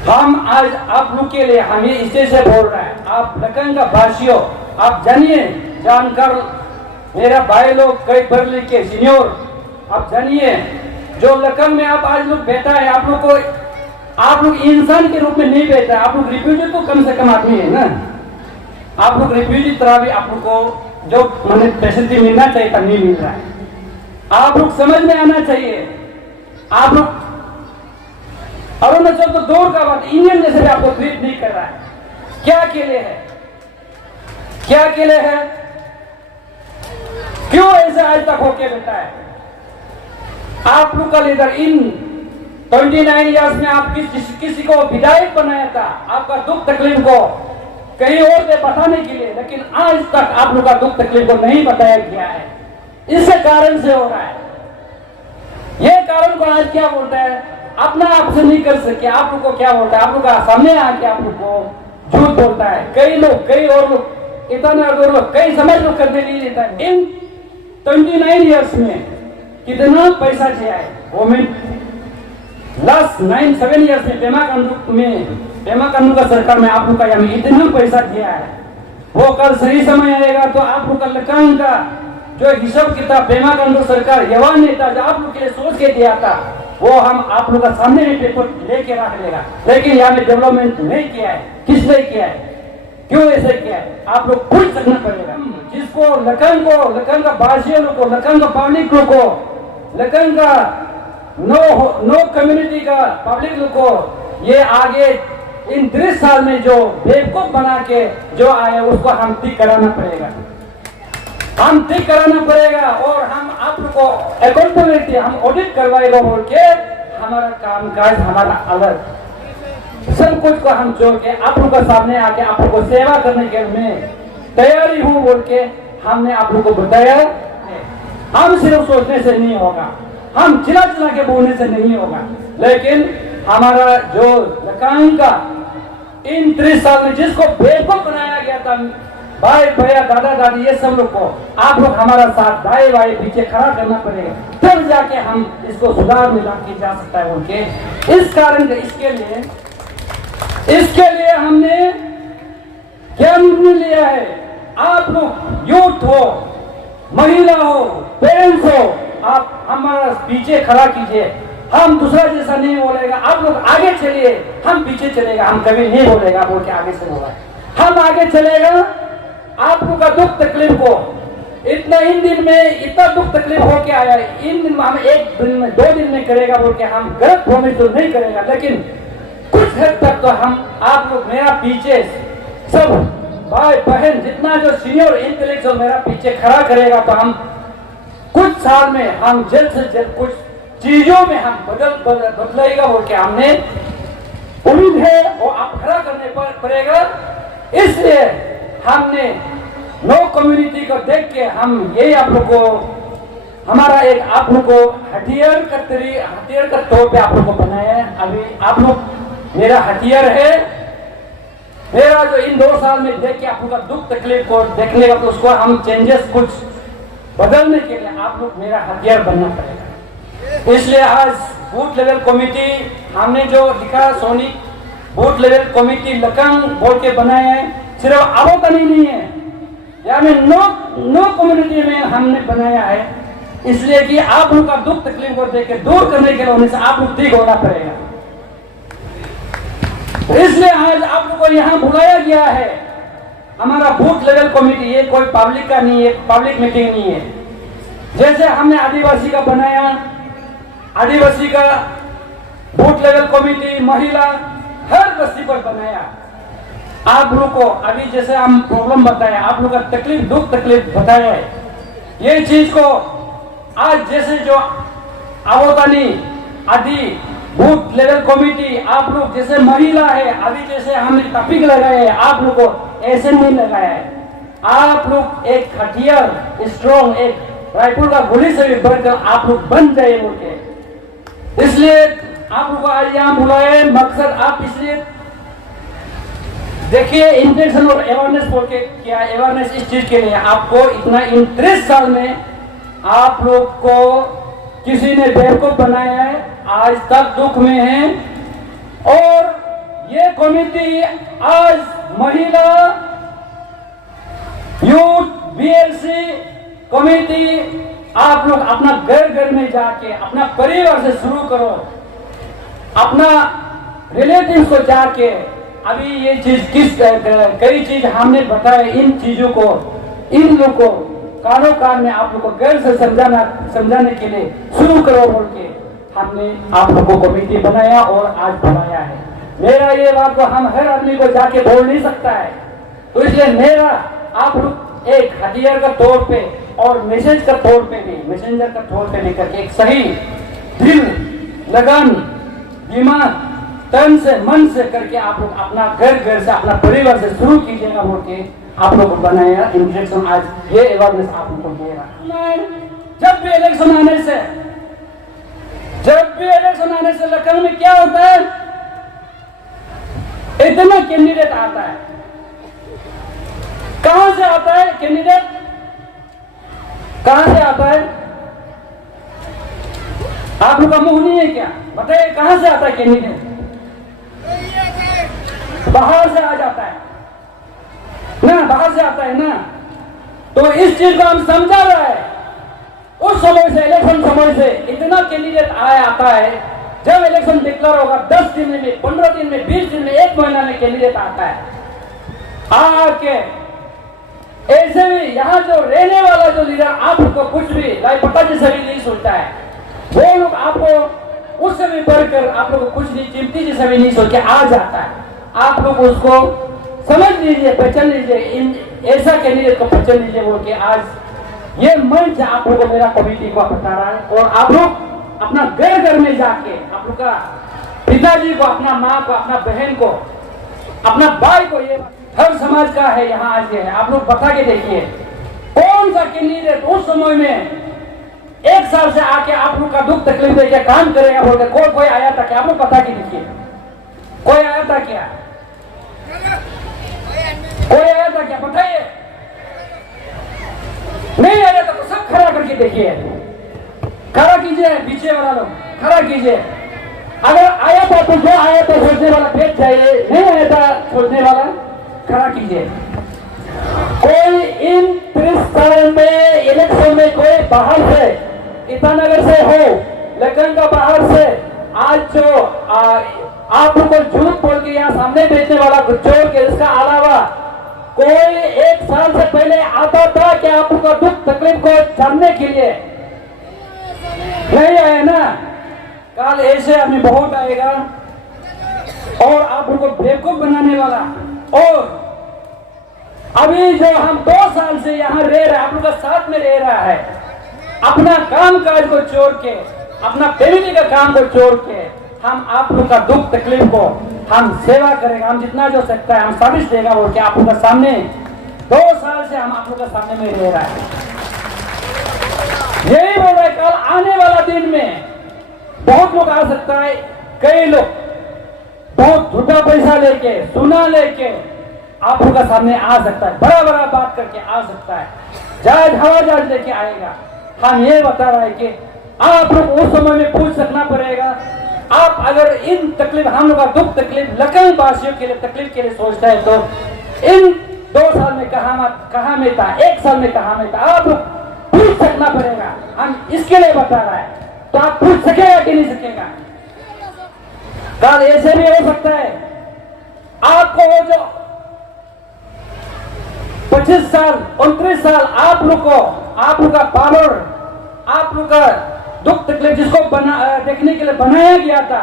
हम आज आप लोग के लिए हम ये इससे से बोल रहे हैं, आप लखन का भाषियों, आप जानिए, जानकर मेरा भाई लोग कई पढ़ लिख के सीनियर, आप जानिए जो लखन में आप आज लोग बैठा है, आप लोग इंसान के रूप में नहीं बैठा है, आप लोग रिफ्यूजी तो कम से कम आदमी है ना। आप लोग रिफ्यूजी तरह भी आप लोग को जो मैंने फैसिलिटी मिलना चाहिए था नहीं मिल रहा है। आप लोग समझ में आना चाहिए, आप लोग अरुणाचल तो दूर का बात, इंडियन जैसे भी आपको ट्रीट नहीं कर रहा है। क्या के लिए है, क्या के लिए है, क्यों ऐसे आज तक होके बैठा है? आप लोग का लीडर इन 29 इयर्स में आप किसी को विधायक बनाया था, आपका दुख तकलीफ को कहीं और पे बताने के लिए, लेकिन आज तक आप लोग का दुख तकलीफ को नहीं बताया गया है। इसके कारण से हो रहा है। ये कारण को आज क्या बोलता है, अपना आपसे नहीं कर सके, आप लोग को क्या बोलता है, आप लोग का सामने आके आप लोग को झूठ बोलता है। कई लोग, कई और लोग, इतना लोग, कई समझ लोग करने नहीं देता है। इन 29 इयर्स में कितना पैसा दिया है गवर्नमेंट, लास्ट 7 इयर्स में पेमा खांडू का सरकार में आप लोग का यहाँ इतना पैसा दिया है। वो कल सही समय आएगा तो आप लोग का लखन का जो हिसाब किताब पेमा खांडू सरकार यवा नेता जो आप लोग के लिए सोच के दिया था, वो हम आप लोग का सामने में पेपर लेके रख लेगा, लेकिन यहाँ में डेवलपमेंट नहीं किया है। किसने किया है, क्यों ऐसे किया है, आप लोग पूछ सकना पड़ेगा। जिसको लखन का बासियों को, लखन का पब्लिक को, लखन का नो कम्युनिटी का पब्लिक को ये आगे इन 30 साल में जो बेवकूफ बना के जो आए उसको हम ठीक कराना पड़ेगा, हम ठीक कराना पड़ेगा। और हम आप लोग को अकाउंटेबिलिटी हम ऑडिट करवाएगा बोल के हमारा कामकाज हमारा अलग सब कुछ को हम जोड़ के आप लोग के सामने आके आप लोग को सेवा करने के में तैयारी हूँ बोल के हमने आप लोग को बताया। हम सिर्फ सोचने से नहीं होगा, हम चिल्ला के बोलने से नहीं होगा, लेकिन हमारा जो लखन का इन 30 साल में जिसको बेवकूफ बनाया गया था, भाई भैया दादा दादी ये सब लोग को आप लोग हमारा साथ दाएं बाएं पीछे खड़ा करना पड़ेगा, तब जाके हम इसको सुधार में लाके जा सकता है उनके। इस कारण इसके लिए हमने क्या निर्णय लिया है, आप लोग यूथ हो, महिला हो, पेरेंट्स हो, आप हमारा पीछे खड़ा कीजिए। हम दूसरा जैसा नहीं बोलेगा, आप लोग आगे चलिए, हम पीछे चलेगा, हम कभी नहीं बोलेगा बोल के आगे से बोला, हम आगे चलेगा। आप लोग का दुख तकलीफ को इतना इन दिन में इतना दुख तकलीफ हो के आया, इन दिन में हम 1 दिन में 2 दिन में करेगा बोल के हम गलत प्रॉमिस तो नहीं करेगा, लेकिन कुछ हद तक तो हम आप लोग मेरा पीछे सब भाई बहन जितना जो सीनियर इंटेलेक्चुअल मेरा पीछे खड़ा करेगा तो हम कुछ साल में हम जल्द से जल्द कुछ चीजों में हम बदलेगा बोल के हमने उम्मीद है वो आप खड़ा करने पड़ेगा। इसलिए हमने नो कम्युनिटी को देख के हम यही आप लोग को हमारा एक आप लोग को हथियार का तौर पे आप लोग को बनाया है। अभी आप लोग मेरा हथियार है, मेरा जो इन 2 साल में देख के आप लोग का दुख तकलीफ को देखने का तो उसको हम चेंजेस कुछ बदलने के लिए आप लोग मेरा हथियार बनना पड़ेगा। इसलिए आज बूथ लेवल कमेटी हमने जो लिखा सोनी बूथ लेवल कमेटी लखन बोल के बनाया है, सिर्फ आवतनी नहीं है, यहाँ में नो कम्युनिटी में हमने बनाया है, इसलिए कि आप लोग का दुख तकलीफ को देख के दूर करने के लिए होने से आप लोग ठीक होना पड़ेगा। इसलिए आज आप लोग को यहाँ बुलाया गया है। हमारा बूथ लेवल कमेटी ये कोई पब्लिक का नहीं है, पब्लिक मीटिंग नहीं है। जैसे हमने आदिवासी का बनाया, आदिवासी का बूथ लेवल कमेटी महिला हर बस्ती पर बनाया। आप लोग को अभी जैसे हम प्रॉब्लम बताया, आप लोग का तकलीफ दुख तकलीफ बताया है, ये चीज को आज जैसे जो आवतानी आदि बूथ लेवल कमेटी आप लोग जैसे महिला है, अभी जैसे हमने टॉपिक लगाया है, आप लोग को ऐसे नहीं लगाया है। आप लोग एक हथियार स्ट्रॉन्ग एक रायपुर का गोली से भी बढ़कर आप लोग बन जाए बोल के, इसलिए आप लोग को आज यहाँ बुलाए। मकसद आप इसलिए देखिए इंटेंशन और अवेयरनेस बोल के क्या अवेयरनेस इस चीज के लिए आपको इतना इन 30 साल में आप लोग को किसी ने बेवकूफ बनाया है, आज तक दुख में है और कमेटी आज महिला यूथ बीएलसी कमेटी आप लोग अपना घर घर में जाके अपना परिवार से शुरू करो, अपना रिलेटिव्स को जाके अभी ये चीज कई चीज हमने बताया, इन चीजों को इन लोग को कानों कान में आप लोग को घर से समझाने के लिए शुरू करो बोल के हमने आप लोग को कमेटी बनाया और आज बनाया है। मेरा ये बात को हम हर आदमी को जाके बोल नहीं सकता है, तो इसलिए मेरा आप लोग एक हथियार का तौर पे और मैसेज का तौर पे भी, मैसेंजर का तौर पे लेकर एक सही दिल लगन दिमाग तन से मन से करके आप लोग अपना घर घर से अपना परिवार से शुरू कीजिएगा बोल के आप लोग को बनाया इंजेक्शन। आज ये अवेयरनेस आप लोग को देगा। जब भी इलेक्शन आने से लखनऊ में क्या होता है, इतना कैंडिडेट आता है। कहां से आता है कैंडिडेट, कहां से आता है? आप लोग का मुंह नहीं है क्या? बताइए कहां से आता है कैंडिडेट? बाहर से आ जाता है ना, बाहर से आता है ना। तो इस चीज को हम समझा रहा है। उस समय से इलेक्शन समय से इतना कैंडिडेट आता है, जब इलेक्शन डिक्लेयर होगा 10 दिन में, 15 दिन में, 20 दिन में, 1 महीना में कैंडिडेट आता है आके। ऐसे भी यहाँ जो रहने वाला जो लीडर आपको कुछ भी पता जैसे भी नहीं सुनता है, वो लोग आपको उससे भी बढ़कर आप लोग कुछ नहीं चिंती जैसे भी नहीं सोच के आ जाता है। आप लोग उसको समझ लीजिए, पहचान लीजिए, ऐसा कैंडिडेट को पहचान लीजिए बोल के आज ये मंच आप लोगों को मेरा कमेटी को बता रहा है। और आप लोग अपना घर घर में जाके आप लोग का पिताजी को, अपना माँ को, अपना बहन को, अपना भाई को, ये हर समाज का है यहाँ आज ये है, आप लोग बता के देखिए कौन सा कैंडिडेट उस समय में 1 साल से आके आप लोग का दुख तकलीफ देके काम करेगा बोलते कोई आया था क्या? आप लोग बता के देखिए, कोई आया था क्या? कोई आया था क्या? बताइए। नहीं आया था तो सब खड़ा करके देखिए, खड़ा कीजिए, पीछे वाला लोग खड़ा कीजिए। अगर आया था तो जो आया था सोचने वाला बैठ जाइए, नहीं आया था सोचने वाला खड़ा कीजिए। कोई इन 30 साल में इलेक्शन में कोई बाहर से, ईटानगर से हो, लखनऊ का बाहर से आज जो आप लोग को झूठ बोल के यहाँ सामने बेचने वाला कुछ छोड़ के इसका अलावा कोई 1 साल से पहले आता था कि आप लोग का दुख तकलीफ को जानने के लिए? नहीं आए ना। कल ऐसे आदमी बहुत आएगा और आप लोग को बेवकूफ बनाने वाला। और अभी जो हम 2 साल से यहाँ रह रहे, आप लोग का साथ में रह रहा है, अपना काम काज को छोड़ के, अपना फैमिली का काम को छोड़ के हम आप लोग का दुख तकलीफ को हम सेवा करेंगे, हम जितना जो सकता है हम सर्विस देगा बोल के आप लोग का सामने 2 साल से हम आप लोग का सामने में रह रहा है। यही बोल रहा है कल आने वाला दिन में बहुत लोग आ सकता है, कई लोग बहुत झूठा पैसा लेके, सुना लेके आप लोग का सामने आ सकता है, बड़ा बड़ा बात करके आ सकता है, जहाज हवा जहाज लेके आएगा। हम ये बता रहे हैं कि आप लोग उस समय में पूछ सकना पड़ेगा। आप अगर इन तकलीफ, हम लोग का दुख तकलीफ लखनऊ वासियों के लिए तकलीफ के लिए सोचता है तो इन 2 साल में कहाँ में था, 1 साल में कहाँ में था, आप लोग पूछ सकना पड़ेगा। हम इसके लिए बता रहा है, तो आप पूछ सकेगा कि नहीं सकेगा? कल ऐसे भी हो सकता है आपको वो जो 25 साल 29 साल आप लोग को, आप लोग का पावर, आप लोग का दुख तकलीफ जिसको देखने के लिए बनाया गया था,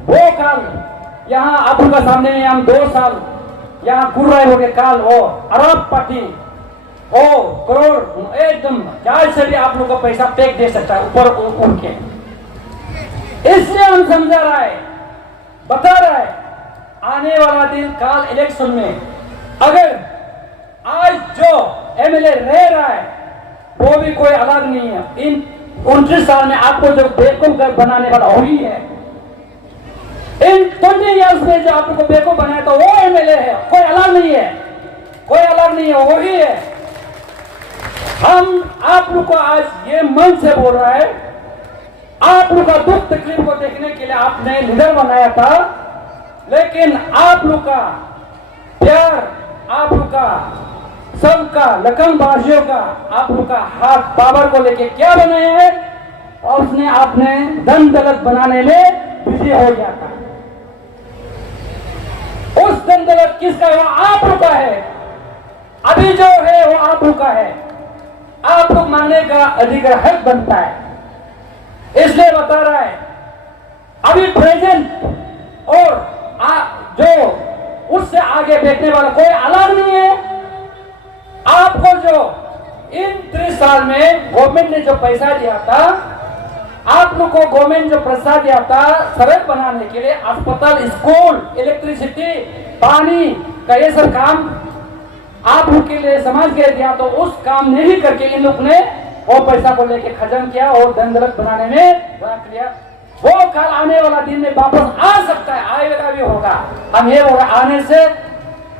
वो कल यहाँ आप लोग का सामने में हम 2 साल यहाँ घूर रहे हो गए। कल वो अरब पार्टी ओ करोड़ एकदम जहाज से भी आप लोग को पैसा फेंक दे सकता है ऊपर उड़ के। इसलिए हम समझा रहा है, बता रहा है, आने वाला दिन कल इलेक्शन में अगर आज जो एमएलए रह रहा है वो भी कोई अलग नहीं है। इन 29 साल में आपको जो बेवकूफ बनाने वाला वही है। इन 20 इयर्स में जो आपको बेवकूफ बनाया था वो एमएलए है, कोई अलग नहीं है, कोई अलग नहीं है, वही है। हम आप लोग को आज ये मन से बोल रहा है, आप लोग का दुख तकलीफ को देखने के लिए आपने लीडर बनाया था, लेकिन आप लोग का प्यार, आप लोग का सबका लखन वासियों का आप लोग का हाथ पावर को लेके क्या बनाया है, और उसने आपने धन दौलत बनाने में बिजी हो गया था। उस धन दौलत किसका है? वो आप लोग का है। अभी जो है वो आप लोग का है। आप लोग मांगने का अधिकार हक बनता है, इसलिए बता रहा है। अभी प्रेजेंट और जो उससे आगे देखने वाला कोई अलग नहीं है। आपको जो इन 30 साल में गवर्नमेंट ने जो पैसा दिया था, आप लोग को गवर्नमेंट जो पैसा दिया था सड़क बनाने के लिए, अस्पताल, स्कूल, इलेक्ट्रिसिटी, पानी का ये सब काम आप लोग के लिए समाज के दिया, तो उस काम नहीं करके इन लोग ने वो पैसा को लेके खजम किया और धन दौलत बनाने में रख लिया। वो कल आने वाला दिन में वापस आ सकता है, आएगा भी होगा। हम ये बोल आने से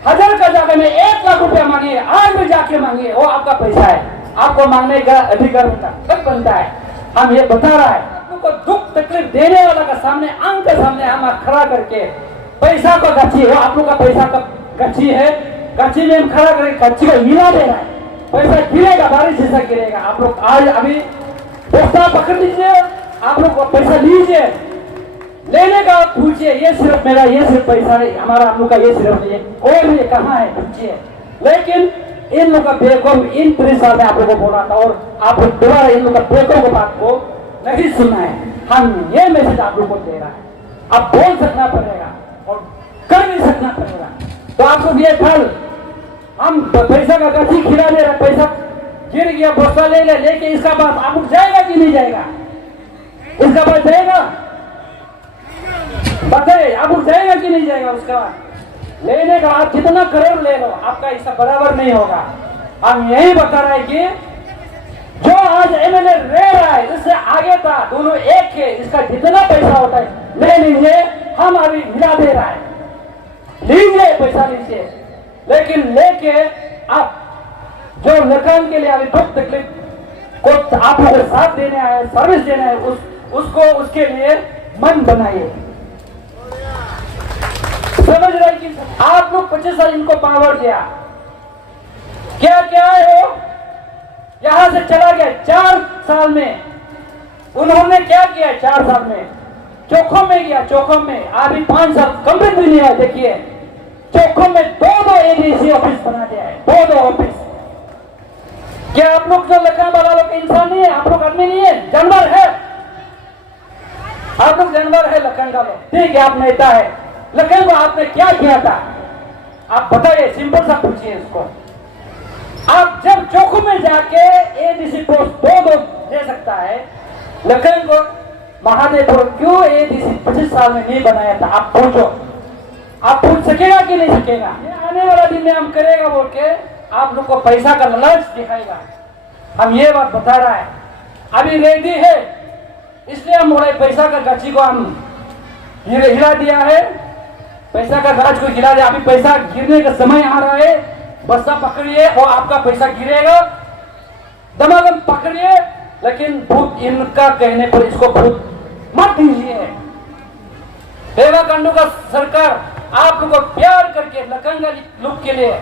1000 का जगह में 1 लाख रुपया मांगिए, आज भी जाके मांगिए, वो आपका पैसा है, आपको मांगने का अधिकार बनता है। हम ये बता रहा है, आपको दुख तकलीफ देने वाला का सामने, अंक के सामने हम खड़ा करके पैसा का गच्ची, वो आप लोग का पैसा का गच्ची है, गच्ची में हम खड़ा करके गच्ची को हिला दे रहा है। पैसा गिरेगा, बारिश जैसा गिरेगा। आप लोग आज अभी पोस्ता पकड़ लीजिए, आप लोग पैसा लीजिए, लेने का पूछिए, ये सिर्फ मेरा, ये सिर्फ पैसा नहीं हमारा, आप लोग का ये सिर्फ नहीं है, और ये कहाँ है पूछिए। लेकिन इन लोग का बेवकूफ इन 30 साल में आप लोगों को बोला था, और आप दोबारा इन लोग का बेवकूफ बात को नहीं सुनना है। हम ये मैसेज आप लोग को दे रहा है, अब बोल सकना पड़ेगा और कर भी सकना पड़ेगा। तो आप लोग ये कल हम पैसा का गच्ची खिला दे रहे, पैसा गिर गया, बस्ता ले ले, लेके इसका बाद आप लोग जाएगा कि नहीं जाएगा? इसका बाद जाएगा, बताइए आप लोग जाएगा कि नहीं जाएगा? उसका बाद लेने का आप जितना करोड़ ले लो, आपका हिस्सा बराबर नहीं होगा। हम यही बता रहे हैं कि जो आज एमएलए ले रहा है, इससे आगे था, दोनों एक है, इसका जितना पैसा होता है ले लीजिए, हम अभी मिला दे रहा है, लीजिए पैसा लीजिए। लेकिन लेके आप जो लखन के लिए अभी दुख तकलीफ को आप लोग साथ देने आए, सर्विस देने आए, उसको उसके लिए मन बनाइए। समझ रहे कि आप लोग 25 साल इनको पावर दिया, क्या क्या है वो यहां से चला गया। 4 साल में उन्होंने क्या किया? 4 साल में चौखम में गया, चौखम में अभी 5 साल कंप्लीट भी नहीं हुआ। देखिए चौखम में 2 एडीसी ऑफिस बना दिया है, 2 ऑफिस। क्या आप लोग जो लखन वाला लोग इंसान नहीं है? आप लोग आदमी नहीं है, जानवर है। आप लोग जानवर है लखन का लोग, ठीक है, आप नेता है। लखन को आपने क्या किया था? आप बताइए, सिंपल सा पूछिए इसको। आप जब चौखू में जाके एडीसी पोस्ट 2 दे सकता है, लखन को महादेवपुर क्यों एडीसी 25 साल में नहीं बनाया था? आप पूछो, आप पूछ सकेगा कि नहीं सकेगा? आने वाला दिन में हम करेगा बोल के आप लोग को पैसा का लालच दिखाएगा। हम ये बात बता रहा है, अभी रेडी है, इसलिए हम बोले पैसा का गच्ची को हम हिला दिया है, पैसा का गाछ को हिला दिया। अभी पैसा गिरने का समय आ रहा है, बस्ता पकड़िए और आपका पैसा गिरेगा, दमादम पकड़िए। लेकिन भूत इनका कहने पर इसको भूत मत दीजिए। देवा कंडू का सरकार आप लोग को प्यार करके लखनगा लोग के लिए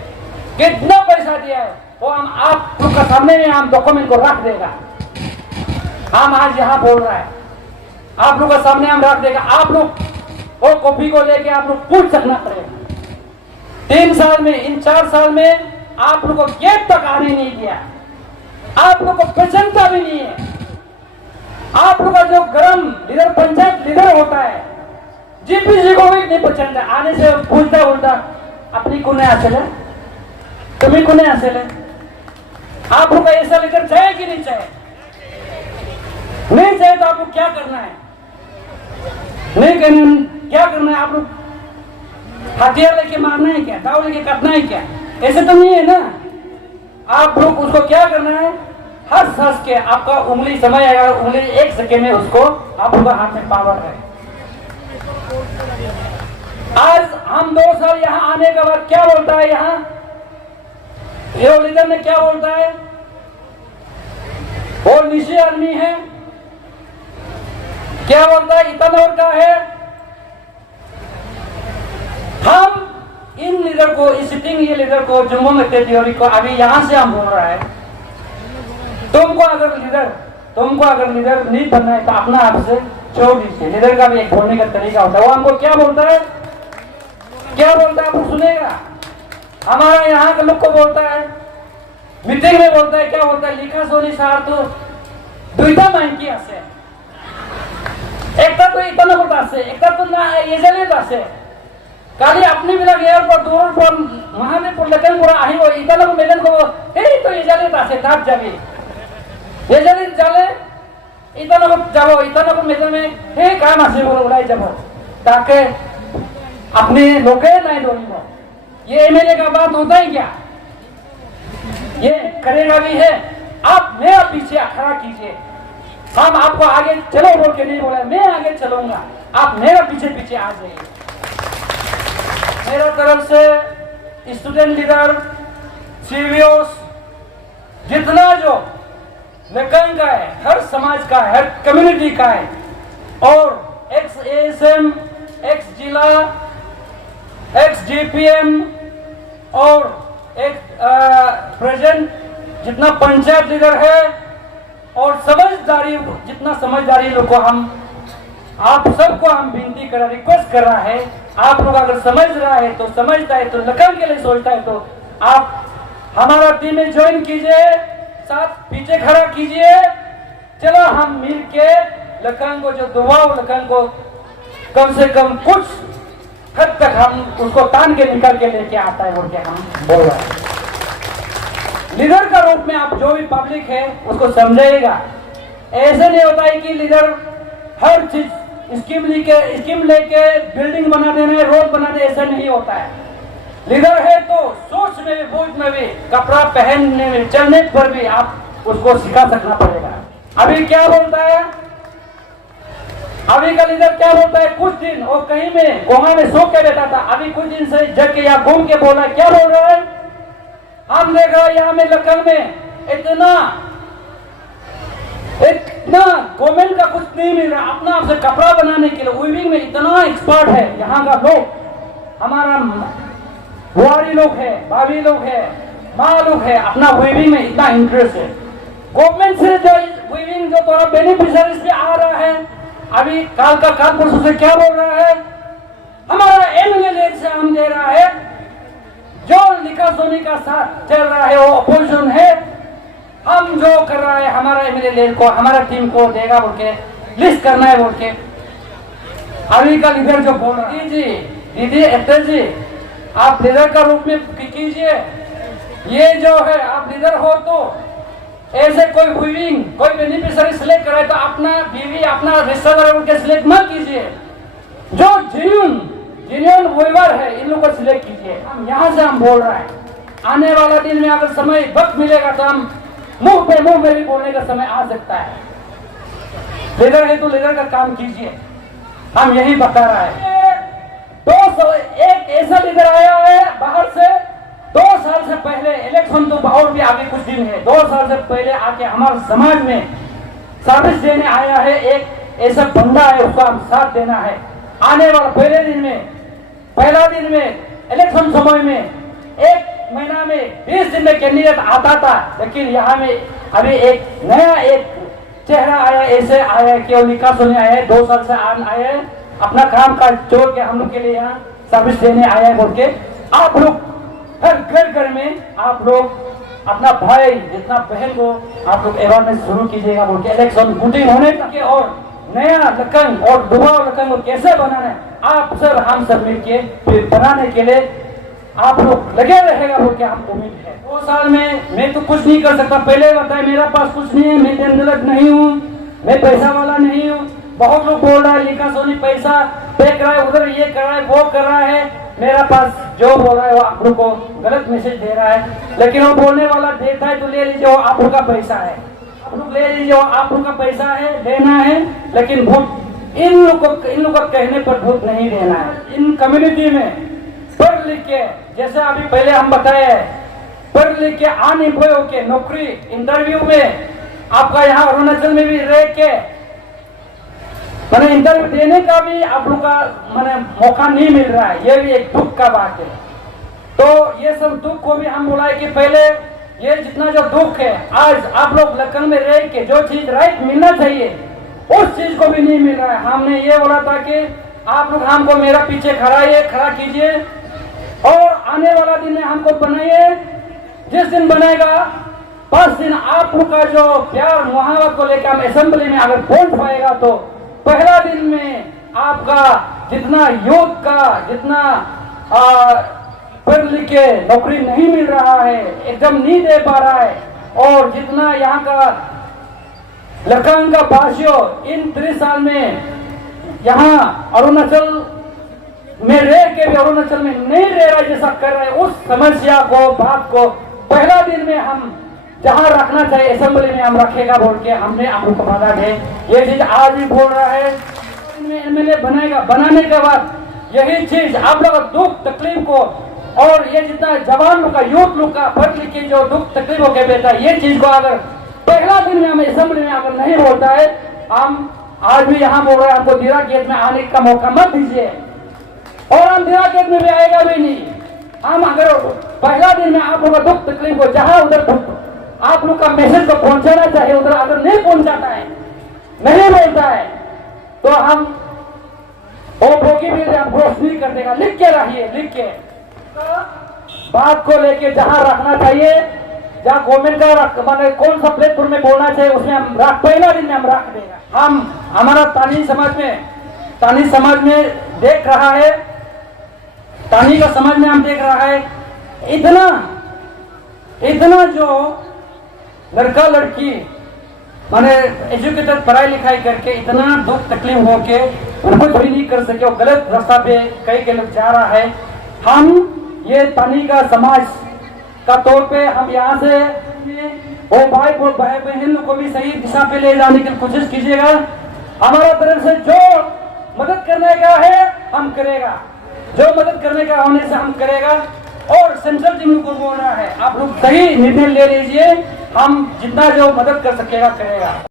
कितना पैसा दिया है, वो हम आप लोग का सामने में हम डॉक्यूमेंट को रख देगा। हम आज यहाँ बोल रहा है, आप लोग का सामने हम रख देगा। आप लोग वो कॉपी को लेके आप लोग पूछ सकना पड़ेगा। 3 साल में, इन 4 साल में आप लोग को गेट तक आने नहीं दिया, आप लोग को पहचानता भी नहीं है। आप लोग का जो ग्राम लीडर, पंचायत लीडर होता है, जीपीसी को भी नहीं पहचानता। आने से पूछता उल्टा, अपनी कोने असेल है, तुम्हें कोने असेल है। आप लोग का ऐसा लीडर चाहे कि नहीं चाहे? नहीं चाहे तो आप लोग क्या करना है? नहीं करना, क्या करना है? आप लोग हथियार लेके मारना है क्या? दाव लेके काटना है क्या? ऐसे तो नहीं है ना। आप लोग उसको क्या करना है? हंस हंस के आपका उंगली समय आएगा, उंगली 1 सेकेंड में उसको आप लोग हाथ में पावर है। आज हम 2 साल यहाँ आने के बाद क्या बोलता है? यहाँ ये लीडर ने क्या बोलता है? वो निशी आदमी है, क्या बोलता है? इतनौर का है, को, इस सिटिंग ये लीडर को, जुम्मन तियोरी को अभी यहाँ से हम बोल रहा है, तुमको अगर लीडर नहीं बनना है तो अपना आप से छोड़ दीजिए। लीडर का भी एक बोलने का तरीका होता है। वो हमको क्या बोलता है आपको सुनेगा। हमारा यहाँ के लोग को बोलता है, मीटिंग में बोलता है, क्या बोलता है, लिखा सोनी सार तो दुईटा माइकी আছে, একটা তো ইতানগর আছে, একটা তো না এজেলেত আছে। কালি আপনি বিলাক এয়ারপোর্ট দূর পর মহাদেবপুর লেকেন পুরা আহিব, ইতানগর মেলেন কব এই তো এজেলেত আছে, তার যাবি এজেলেত যালে ইতানগর যাব, ইতানগর মেলেনে এই কাম আছে বলে ওলাই যাব, তাকে अपने लोग नहीं दोनों। ये एमएलए का बात होता है क्या? ये करेगा भी है। आप मेरा पीछे खड़ा कीजिए, हम आपको आगे चलो बोल के नहीं बोला, मैं आगे चलूंगा, आप मेरा पीछे पीछे आ जाइए। मेरा तरफ से स्टूडेंट लीडर, सीवीओस, जितना जो लेकन का है, हर समाज का है, हर कम्युनिटी का है, और एक्स एएसएम, एक्स जिला, एक्स जीपीएम और एक प्रेजेंट जितना पंचायत लीडर है, और समझदारी, जितना समझदारी लोग को हम आप सबको हम विनती कर रहा, रिक्वेस्ट कर रहा है, आप लोग अगर समझ रहा है तो समझता है तो लखन के लिए सोचता है तो आप हमारा टीम में ज्वाइन कीजिए, साथ पीछे खड़ा कीजिए। चलो हम मिल के लखन को जो दुआओ, लखन को कम से कम कुछ हद तक हम उसको तान के निकल के लेके आता है बोल के हम बोल रहे हैं। लीडर का रूप में आप जो भी पब्लिक है उसको समझाइएगा। ऐसे नहीं होता है कि लीडर हर चीज स्कीम लेके बिल्डिंग बना देना है, रोड बना दे, ऐसा नहीं होता है। लीडर है तो सोच में भी, बूझ में भी, कपड़ा पहनने में, चलने पर भी आप उसको सिखा सकना पड़ेगा। अभी क्या बोलता है, अभी का लीडर क्या बोलता है, कुछ दिन वो कहीं में गोवा में सो के बैठा था, अभी कुछ दिन से जग के या घूम के बोला, क्या बोल रहा है, हम देख रहे यहाँ में लखन में इतना गवर्नमेंट का कुछ नहीं मिल रहा, अपना आपसे कपड़ा बनाने के लिए वीविंग में इतना एक्सपर्ट है यहाँ का लोग, हमारा बुआरी लोग है, भाभी लोग है, माँ लोग है, अपना वीविंग में इतना इंटरेस्ट है। गवर्नमेंट से जो वीविंग जो थोड़ा बेनिफिशियरीज पे आ रहा है, अभी काल परसों से क्या बोल रहा है, हमारा एमएलए से हम दे रहा है, जो लिखा सोनी का साथ चल रहा है वो अपोजिशन है, हम जो कर रहा है हमारा एमएलए को, हमारा टीम को देगा बोल के लिस्ट करना है बोल के। अभी का लीडर जो बोल रहा है, दीदी एक्टर जी आप लीडर का रूप में कीजिए, ये जो है आप लीडर हो तो ऐसे कोई वीविंग, कोई बेनिफिशियरी सिलेक्ट करे तो अपना बीवी, अपना रिश्तेदार उनके सिलेक्ट मत कीजिए, जो जेन्युइन वीवर है इन लोगों को सिलेक्ट कीजिए। हम यहाँ से हम बोल रहे हैं, आने वाला दिन में अगर समय वक्त मिलेगा तो हम मुंह पे भी बोलने का समय आ सकता है। लीडर है तो लीडर का काम कीजिए, हम यही बता रहा है। एक ऐसा लीडर आया है बाहर से, 2 साल से पहले इलेक्शन तो और भी आगे कुछ दिन है, 2 साल से पहले आके हमारे समाज में सर्विस देने आया है। एक ऐसा बंदा है, उसका हम साथ देना है। आने वाला पहला दिन में इलेक्शन समय में 1 महीना में 20 दिन में कैंडिडेट आता था, लेकिन यहाँ में अभी एक नया चेहरा आया, ऐसे आया कि लिखा सुने आया है, 2 साल से आए हैं, अपना काम काज छोड़ के हम लोग के लिए यहाँ सर्विस देने आया है बोल के। आप लोग हर घर में आप लोग अपना भाई जितना बहन को आप लोग अवेयरनेस शुरू कीजिएगा बोल के, इलेक्शन वोटिंग होने के और नया लखन और दुआ लखन को कैसे बनाना है, आप सब हम सब मिलके फिर बनाने के लिए आप लोग लगे रहेगा बोल के हम उम्मीद है। 2 साल में मैं तो कुछ नहीं कर सकता, पहले बताया मेरा पास कुछ नहीं है, मैं जनगलत नहीं हूँ, मैं पैसा वाला नहीं हूँ। बहुत लोग बोल रहा है लिखा सोनी पैसा फेंक रहा है, उधर ये कर रहा है, वो कर रहा है। मेरा पास जो बोल रहा है वो आप लोग को गलत मैसेज दे रहा है, लेकिन वो बोलने वाला देता है तो ले लीजिए, वो आप लोग का पैसा है, आप लोग ले लीजिए, वो आप लोग का पैसा है, लेना है, लेकिन वोट इन लोग का कहने पर वोट नहीं देना है। इन कम्युनिटी में पढ़ लिख के, जैसे अभी पहले हम बताए, पढ़ लिख के अनएम्प्लॉय होके नौकरी इंटरव्यू में आपका यहाँ अरुणाचल में भी रह के मैंने इंटरव्यू देने का भी आप लोग का मैंने मौका नहीं मिल रहा है, ये भी एक दुख का बात है। तो ये सब दुख को भी हम बुलाए कि पहले ये जितना जो दुख है, आज आप लोग लखनऊ में रह के जो चीज राइट मिलना चाहिए उस चीज को भी नहीं मिल रहा है। हमने ये बोला था कि आप लोग हमको मेरा पीछे खड़ा कीजिए और आने वाला दिन में हमको बनाइए। जिस दिन बनेगा 5 दिन आप लोग का जो प्यार मोहब्बत को लेकर हम असेंबली में अगर पहुंच पाएगा तो पहला दिन में आपका जितना यूथ का जितना पढ़ लिख के नौकरी नहीं मिल रहा है, एकदम नहीं दे पा रहा है, और जितना यहाँ का लखनऊ का भाषियों इन 30 साल में यहाँ अरुणाचल में रह के भी अरुणाचल में नहीं रह रहा जैसा कर रहे, उस समस्या को बात को पहला दिन में हम जहाँ रखना चाहिए असेंबली में हम रखेगा बोल के हमने आप लोग को वादा है। ये चीज आज भी बोल रहा है, एमएलए बनाएगा, बनाने के बाद यही चीज आप लोग दुख तकलीफ को और ये जितना जवान लोग का यूथ लोग का पढ़ लिख के जो दुख तकलीफ के बेटा ये चीज को अगर पहला दिन में हम असेंबली में अगर नहीं बोलता है, हम आज भी यहाँ बोल रहे हैं हमको दीरा गेट में आने का मौका मत दीजिए और हम दीरा गेट में भी आएगा भी नहीं। हम अगर पहला दिन में आप लोग का दुख तकलीफ को जहाँ उधर आप लोग का मैसेज को पहुंचाना चाहिए उधर अगर नहीं पहुंचाता है, नहीं बोलता है, तो हम भोगी भी हम घोष नहीं कर देगा। लिख के रहिए, लिख के बात को लेके जहां रखना चाहिए, जहां गवर्नमेंट का माने कौन सा प्लेटफॉर्म में बोलना चाहिए उसमें हम पहला दिन में हम रख देगा। हम हमारा तानी समाज में देख रहा है, तानी का समाज में हम देख रहा है इतना जो लड़का लड़की माने एजुकेटेड पढ़ाई लिखाई करके इतना दुख तकलीफ होके उनको भी नहीं कर सके और गलत रास्ता पे कई लोग जा रहा है। हम ये तानी का समाज का तौर पे हम यहाँ से वो भाई बहन को भी सही दिशा पे ले जाने की कोशिश कीजिएगा। हमारा तरफ से जो मदद करने का है हम करेगा, जो मदद करने का होने से हम करेगा। और सेंट्रल टीम को बोल रहा है आप लोग सही निर्णय ले लीजिए, हम जितना जो मदद कर सकेगा करेगा।